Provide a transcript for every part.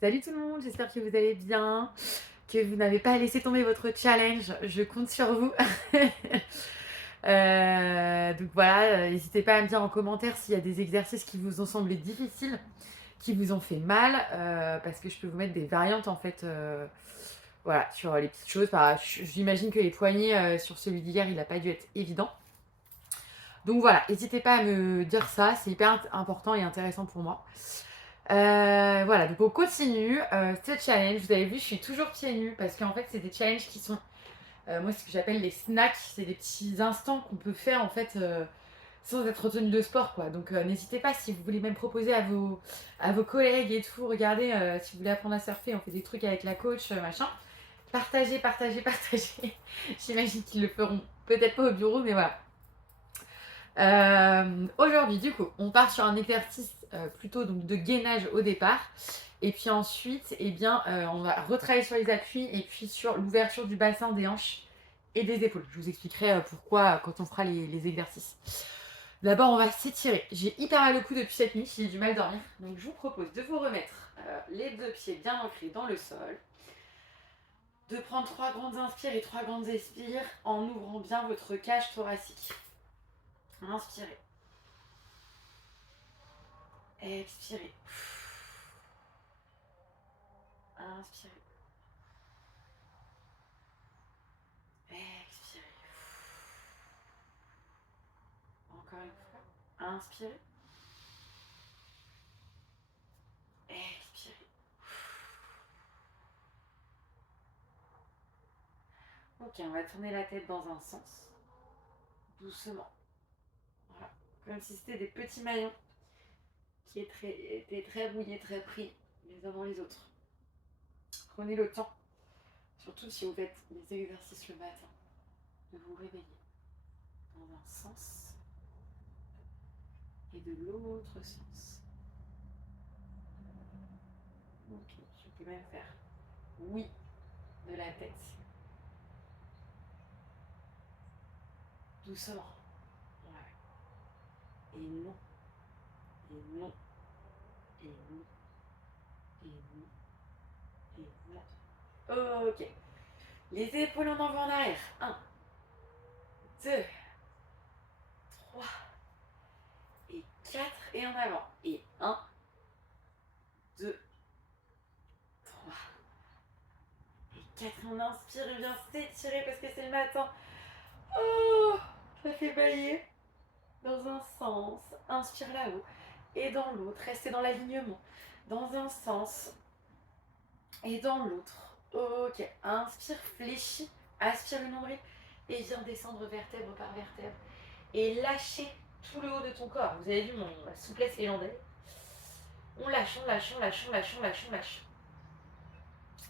Salut tout le monde, j'espère que vous allez bien, que vous n'avez pas laissé tomber votre challenge. Je compte sur vous. Donc voilà, n'hésitez pas à me dire en commentaire s'il y a des exercices qui vous ont semblé difficiles, qui vous ont fait mal, parce que je peux vous mettre des variantes en fait, voilà, sur les petites choses. J'imagine que les poignets sur celui d'hier, il n'a pas dû être évident. Donc voilà, n'hésitez pas à me dire ça, c'est hyper important et intéressant pour moi. Voilà, donc on continue ce challenge. Vous avez vu, je suis toujours pieds nus parce qu'en fait, c'est des challenges qui sont, moi, ce que j'appelle les snacks. C'est des petits instants qu'on peut faire en fait sans être en tenue de sport, quoi. Donc n'hésitez pas si vous voulez même proposer à vos collègues et tout. Regardez, si vous voulez apprendre à surfer, on fait des trucs avec la coach, machin. Partagez, partagez, partagez. J'imagine qu'ils le feront peut-être pas au bureau, mais voilà. Aujourd'hui, du coup, on part sur un exercice plutôt donc, de gainage au départ. Et puis ensuite, eh bien, on va retravailler sur les appuis et puis sur l'ouverture du bassin, des hanches et des épaules. Je vous expliquerai pourquoi quand on fera les exercices. D'abord, on va s'étirer. J'ai hyper mal au cou depuis cette nuit, j'ai du mal à dormir. Donc, je vous propose de vous remettre les deux pieds bien ancrés dans le sol. De prendre 3 grandes inspires et 3 grandes expires en ouvrant bien votre cage thoracique. Inspirez. Expirez. Inspirez. Expirez. Encore une fois. Inspirez. Expirez. Ok, on va tourner la tête dans un sens. Doucement. Voilà. Comme si c'était des petits maillons qui étaient très mouillés, très pris les uns dans les autres. Prenez le temps, surtout si vous faites des exercices le matin, de vous réveiller dans un sens et de l'autre sens. Ok, je peux même faire oui de la tête. Doucement. Ouais. Et non. Et non. Et non. Et non. Et non. Ok. Les épaules, on envoie en arrière. 1, 2, 3 et 4. Et en avant. Et 1, 2, 3 et 4. On inspire et bien s'étirer parce que c'est le matin. Oh, ça fait bailler dans un sens. Inspire là-haut et dans l'autre. Restez dans l'alignement. Dans un sens et dans l'autre. Ok. Inspire, fléchis. Aspire le nombril et viens descendre vertèbre par vertèbre. Et lâchez tout le haut de ton corps. Vous avez vu ma souplesse irlandaise. On lâche, on lâche, on lâche, on lâche, on lâche, on lâche.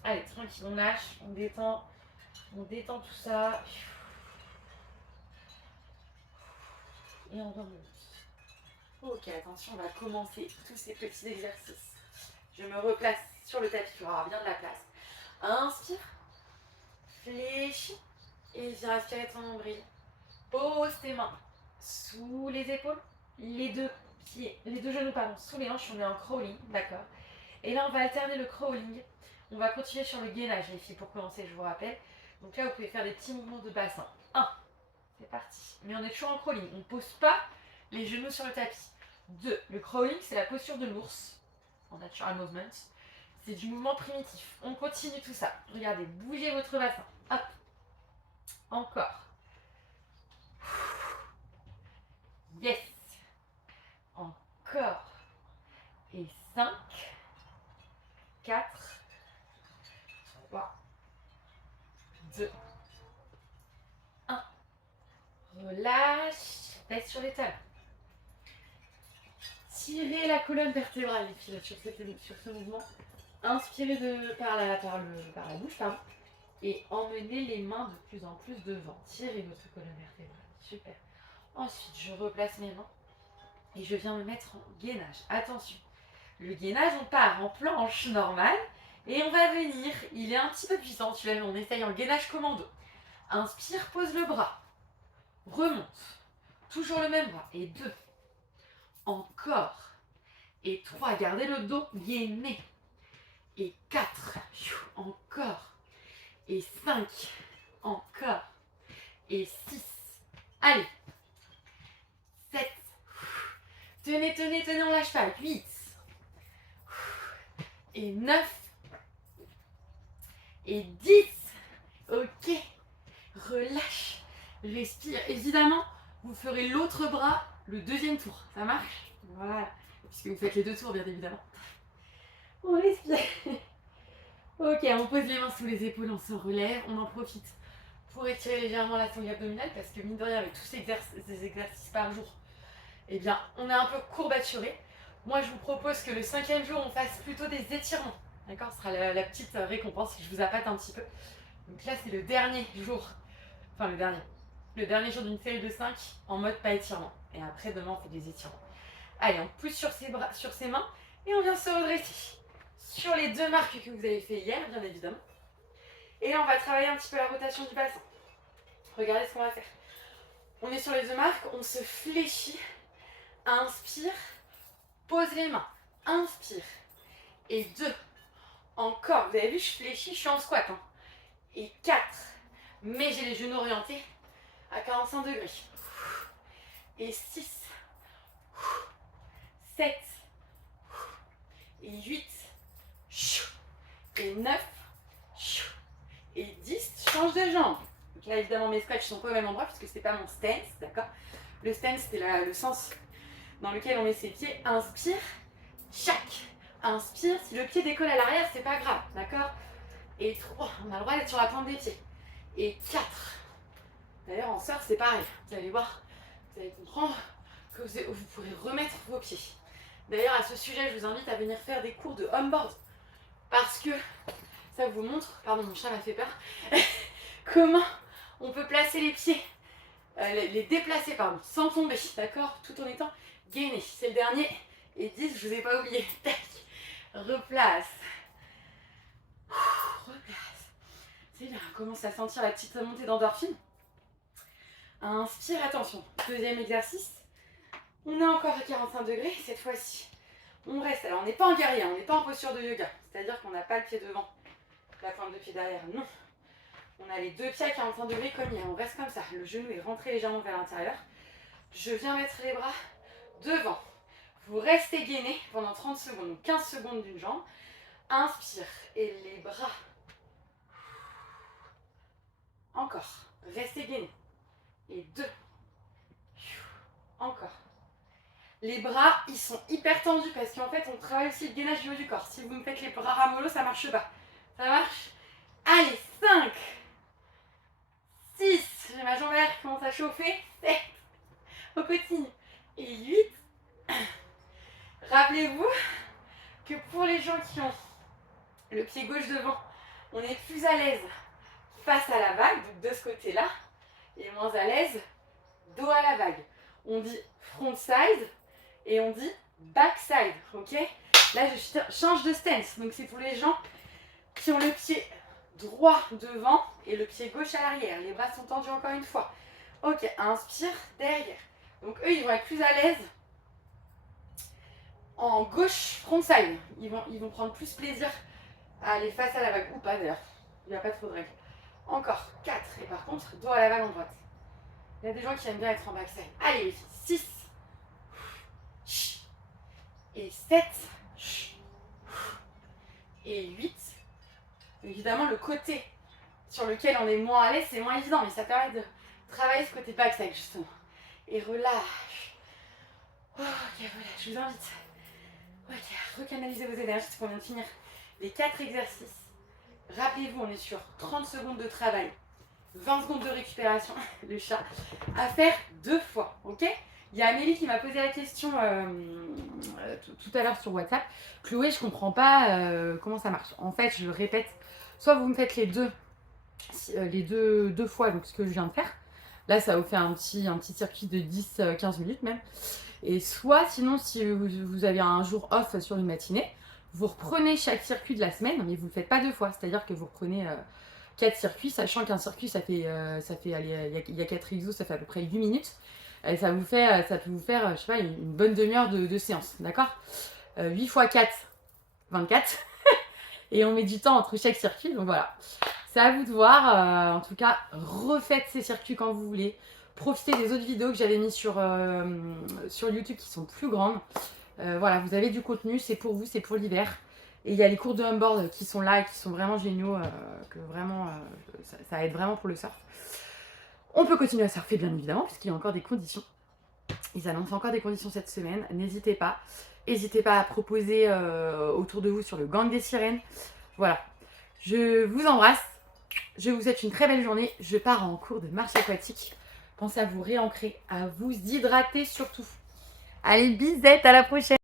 Allez, tranquille, on lâche, on détend tout ça. Et on remonte. Ok, attention, on va commencer tous ces petits exercices. Je me replace sur le tapis, il y aura bien de la place. Inspire, fléchis et viens aspirer ton nombril. Pose tes mains sous les épaules, les deux pieds, les deux genoux, pardon, sous les hanches, on est en crawling, d'accord. Et là, on va alterner le crawling. On va continuer sur le gainage, les filles, pour commencer, je vous rappelle. Donc là, vous pouvez faire des petits mouvements de bassin. 1, c'est parti. Mais on est toujours en crawling, on ne pose pas les genoux sur le tapis. 2, le crawling, c'est la posture de l'ours, en natural movement. C'est du mouvement primitif. On continue tout ça. Regardez, bougez votre bassin. Hop. Encore. Yes. Encore. Et 5, 4, 3, 2, 1. Relâche. Reste sur les talons. Tirez la colonne vertébrale, les filles, sur ce mouvement. Inspirez par la bouche, pardon. Et emmenez les mains de plus en plus devant. Tirez votre colonne vertébrale. Super. Ensuite, je replace mes mains et je viens me mettre en gainage. Attention, le gainage, on part en planche normale et on va venir. Il est un petit peu puissant, celui-là, on essaye en gainage commando. Inspire, pose le bras. Remonte. Toujours le même bras. Et 2. Encore. Et 3. Gardez le dos gainé. et 4, encore, et 5, encore, et 6, allez, 7, tenez, tenez, tenez, on lâche pas, 8, et 9, et 10, ok, relâche, respire, évidemment, vous ferez l'autre bras le deuxième tour, ça marche? Voilà, puisque vous faites les 2 tours bien évidemment. On respire. Ok, on pose les mains sous les épaules, on se relève, on en profite pour étirer légèrement la sangle abdominale parce que mine de rien avec tous ces exercices par jour, eh bien on est un peu courbaturé. Moi je vous propose que le 5e jour on fasse plutôt des étirements, d'accord? Ce sera la petite récompense si je vous appâte un petit peu. Donc là c'est le dernier jour, enfin le dernier jour d'une série de 5 en mode pas étirement. Et après demain on fait des étirements. Allez, on pousse sur ses bras, sur ses mains et on vient se redresser. Sur les 2 marques que vous avez fait hier, bien évidemment. Et là, on va travailler un petit peu la rotation du bassin. Regardez ce qu'on va faire. On est sur les 2 marques, on se fléchit. Inspire, pose les mains. Inspire. Et 2. Encore. Vous avez vu, je fléchis, je suis en squat. Hein. Et 4. Mais j'ai les genoux orientés à 45 degrés. Et 6. 7. Et 8. Et 9. Et 10. Change de jambe. Donc là, évidemment, mes squats ne sont pas au même endroit puisque c'est pas mon stance, d'accord? Le stance, c'est le sens dans lequel on met ses pieds. Inspire, chaque. Inspire. Si le pied décolle à l'arrière, c'est pas grave, d'accord? Et 3. On a le droit d'être sur la pointe des pieds. Et 4. D'ailleurs, en surf, c'est pareil. Vous allez voir, vous allez comprendre que vous pourrez remettre vos pieds. D'ailleurs, à ce sujet, je vous invite à venir faire des cours de homeboard parce que ça vous montre, pardon, mon chat m'a fait peur, comment on peut placer les pieds, les déplacer, pardon, sans tomber, d'accord? Tout en étant gainé. C'est le dernier. Et 10, je vous ai pas oublié. Tac. Replace. Replace. C'est bien, on commence à sentir la petite montée d'endorphine. Inspire, attention. 2e exercice. On est encore à 45 degrés, cette fois-ci. On reste. Alors, on n'est pas en guerrier, on n'est pas en posture de yoga. C'est-à-dire qu'on n'a pas le pied devant, la pointe de pied derrière. Non. On a les 2 pieds à 45 degrés comme hier. On reste comme ça. Le genou est rentré légèrement vers l'intérieur. Je viens mettre les bras devant. Vous restez gainé pendant 30 secondes, 15 secondes d'une jambe. Inspire. Et les bras. Encore. Restez gainé. Et 2. Encore. Les bras, ils sont hyper tendus parce qu'en fait, on travaille aussi le gainage du haut du corps. Si vous me faites les bras ramollo, ça marche pas. Ça marche? Allez, 5. 6. J'ai ma jambière qui commence à chauffer. 7. On continue. Et 8. Rappelez-vous que pour les gens qui ont le pied gauche devant, on est plus à l'aise face à la vague, donc de ce côté-là, et moins à l'aise dos à la vague. On dit front side et on dit back side, ok? Là, je change de stance, donc c'est pour les gens qui ont le pied droit devant et le pied gauche à l'arrière. Les bras sont tendus encore une fois. Ok, inspire, derrière. Donc eux, ils vont être plus à l'aise en gauche frontside. Ils vont prendre plus plaisir à aller face à la vague. Ou pas d'ailleurs, il n'y a pas trop de règles. Encore 4. Et par contre, dos à la vague en droite. Il y a des gens qui aiment bien être en backside. Allez, 6. Et 7. Et 8. Évidemment, le côté sur lequel on est moins à l'aise, c'est moins évident, mais ça permet de travailler ce côté backside justement. Et relâche. Ok, voilà, je vous invite à recanaliser vos énergies, parce qu'on vient de finir les 4 exercices. Rappelez-vous, on est sur 30 secondes de travail, 20 secondes de récupération, le chat, à faire 2 fois, ok? Il y a Amélie qui m'a posé la question tout à l'heure sur WhatsApp. Chloé, je comprends pas comment ça marche. En fait, je répète, soit vous me faites les deux fois, donc ce que je viens de faire. Là, ça vous fait un petit circuit de 10-15 minutes même. Et soit, sinon, si vous avez un jour off sur une matinée, vous reprenez chaque circuit de la semaine, mais vous ne le faites pas 2 fois. C'est-à-dire que vous reprenez 4 circuits, sachant qu'un circuit, ça fait allez, il y a 4 exos, ça fait à peu près 8 minutes. Et ça peut vous faire, je sais pas, une bonne demi-heure de séance, d'accord? 8 x 4, 24. et on met du temps entre chaque circuit. Donc voilà, c'est à vous de voir. En tout cas, refaites ces circuits quand vous voulez. Profitez des autres vidéos que j'avais mis sur YouTube qui sont plus grandes. Voilà, vous avez du contenu, c'est pour vous, c'est pour l'hiver. Et il y a les cours de onboard qui sont là et qui sont vraiment géniaux, que vraiment, ça aide vraiment pour le surf. On peut continuer à surfer bien évidemment, puisqu'il y a encore des conditions. Ils annoncent encore des conditions cette semaine, n'hésitez pas. N'hésitez pas à proposer autour de vous sur le gang des sirènes. Voilà, je vous embrasse, je vous souhaite une très belle journée. Je pars en cours de marche aquatique. Pensez à vous réancrer, à vous hydrater surtout. Allez, bisous, à la prochaine.